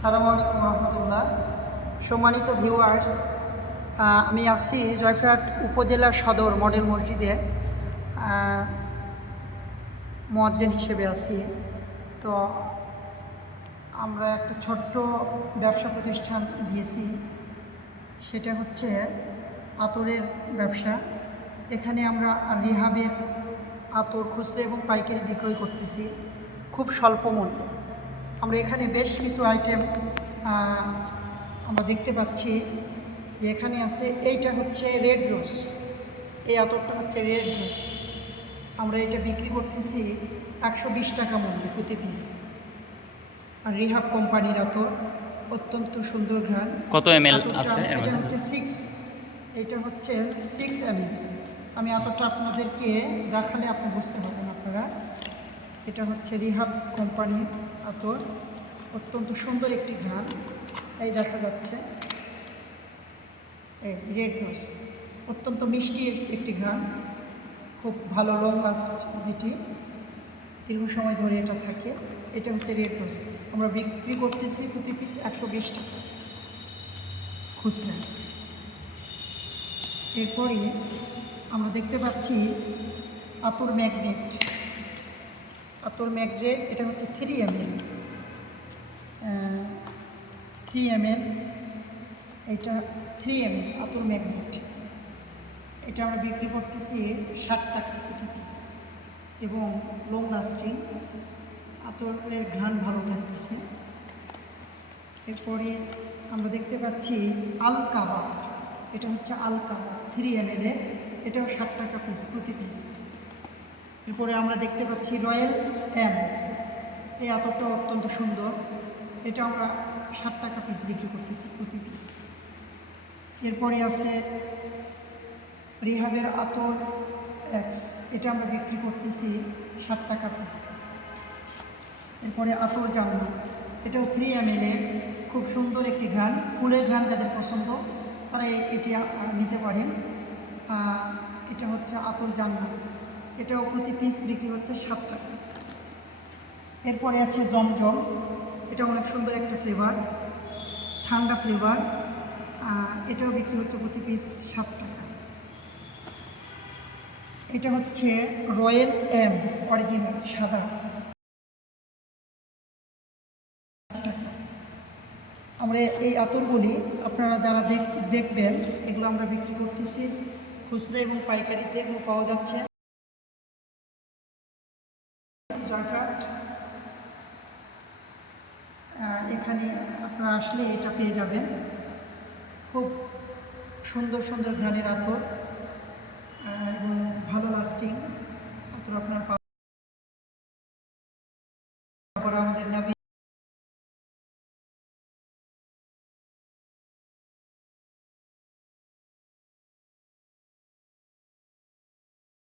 সালামু আলাইকুম রহমতুল্লাহ। সম্মানিত ভিউয়ার্স আমি আছি জয়পুরহাট উপজেলার সদর মডেল মসজিদে। মোয়াজ্জেন হিসেবে আছি। তো আমরা একটা ছোট্ট ব্যবসা প্রতিষ্ঠান দিয়েছি। সেটা হচ্ছে আতরের ব্যবসা। এখানে আমরা রিহাবের আতর খুচরো এবং পাইকারি বিক্রয় করতেছি। খুব স্বল্প মূল্যে। আমরা এখানে বেশ কিছু আইটেম আমরা দেখতে পাচ্ছি যে এখানে আছে এইটা হচ্ছে রেড রোজ এই আতরটা হচ্ছে রেড রোজ আমরা এটা বিক্রি করতেছি একশো বিশ টাকা মূল্যে প্রতি পিস আর রিহাব কোম্পানির আতর অত্যন্ত সুন্দর ঘ্রাণ। কত এম এল আছে এটা হচ্ছে সিক্স এটা হচ্ছে সিক্স এম এল আমি আতরটা আপনাদেরকে দেখালে আপনি বুঝতে পারবেন আপনারা। এটা হচ্ছে রিহাব কোম্পানির আতর, অত্যন্ত সুন্দর একটি ঘ্রাণ। এই দেখা যাচ্ছে। রেড রোজ অত্যন্ত মিষ্টি একটি ঘ্রাণ। খুব ভালো লং লাস্টিভিটি দীর্ঘ সময় ধরে এটা থাকে। এটা হচ্ছে রেড রোজ আমরা বিক্রি করতেছি প্রতি পিস একশো বিশ টাকা। খুচরা। এরপরে আমরা দেখতে পাচ্ছি আতর ম্যাগনেট আতর ম্যাগনেট এটা হচ্ছে three M L three M L এটা থ্রি এম এল আতর ম্যাগনেট এটা আমরা বিক্রি করতেছি ষাট টাকা প্রতি পিস এবং লং লাস্টিং আতরের ঘ্রাণ ভালো থাকতেছে। এরপরে আমরা দেখতে পাচ্ছি আলকাবা এটা হচ্ছে আলকাবা থ্রি এম এর। এটাও ষাট টাকা পিস প্রতি পিস এরপরে আমরা দেখতে পাচ্ছি রয়্যাল এম। এই আতরটা অত্যন্ত সুন্দর। এটা আমরা ষাট টাকা পিস বিক্রি করতেছি প্রতি পিস এরপরে আছে রিহাবের আতর এক্স এটা আমরা বিক্রি করতেছি ষাট টাকা পিস এরপরে আতর জানলা এটাও থ্রি এম এর। খুব সুন্দর একটি ঘ্রাণ। ফুলের ঘ্রাণ যাদের পছন্দ তারা এটি নিতে পারেন। এটা হচ্ছে আতর জান্নাত। এটাও প্রতি পিস বিক্রি হচ্ছে সাত টাকা। এরপরে আছে জমজম এটা অনেক সুন্দর একটা ফ্লেভার ঠান্ডা ফ্লেভার এটাও বিক্রি হচ্ছে প্রতি পিস সাত টাকা। এটা হচ্ছে রয়্যাল এম, অরিজিনাল, সাদা। আমরা এই আতরগুলি আপনারা যারা দেখ- দেখবেন, এগুলো আমরা বিক্রি করতেছি। খুচরা এবং পাইকারিতে এগুলো পাওয়া যাচ্ছে। এখানে আপনারা আসলে এটা পেয়ে যাবেন। খুব সুন্দর সুন্দর ঘ্রাণের আতর এবং ভালো লাস্টিং আতর আপনার পাওয়া আমাদের নবী